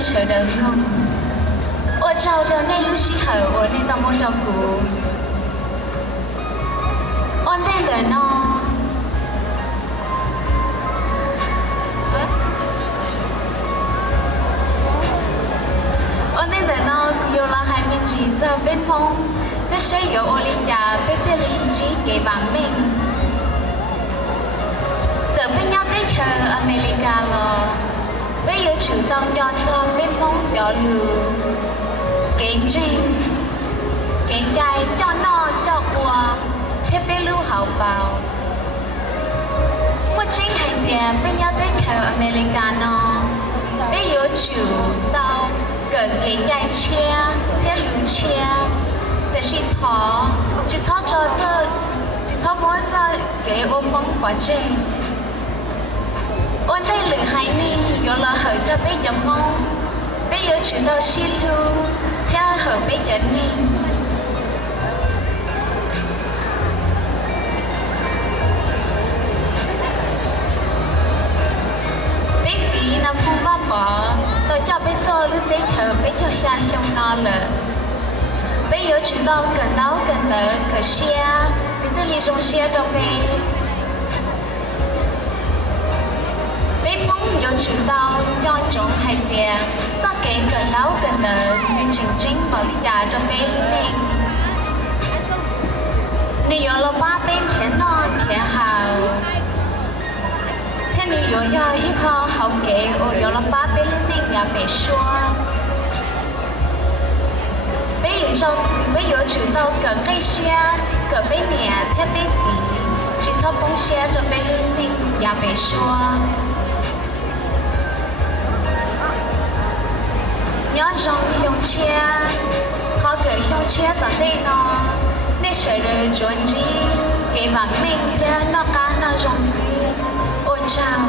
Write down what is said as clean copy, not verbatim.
内舍人用，我照着内路西河，我内到莫照顾，我内的呢。 有了还没记着被碰，这谁有我的家被这里只给把命，这边要对车อเมริกา了，被有主动要做被碰要路，给真，给ใจเจ้านอเจ้าอัวเท被路好包，我真还点被要对车อเมริกาเนาะ，被有主动。 个给盖车，铁路车，但是他只操着这，只操摸着给我们保证。我在旅海里有了后着被着梦，被有知道西路，跳后被着你。被自那不爸爸。 tôi cho bé tôi lúc tế chờ bé cho xa sông no lợ bây giờ chúng tôi cần đấu cần tớ cần xe bé tôi đi trong xe cho bé bé muốn giờ chúng tôi cho chúng hai tiền sau kể cần đấu cần tớ nên chính bảo đi trả cho bé nên nếu là ba bên tiền nó tiền hào thế nếu giờ ít họ học kể ở giờ là ba bên nhà bé xóa bây giờ chúng tôi cần cây xe cần bé nhà theo bé gì chỉ sau bông xe cho bé lên nhà bé xóa nhớ rằng trong xe họ gửi trong xe tại đây nó nên sợ rồi chuẩn gì cái bản mình theo nó cá nó trong gì ôi chào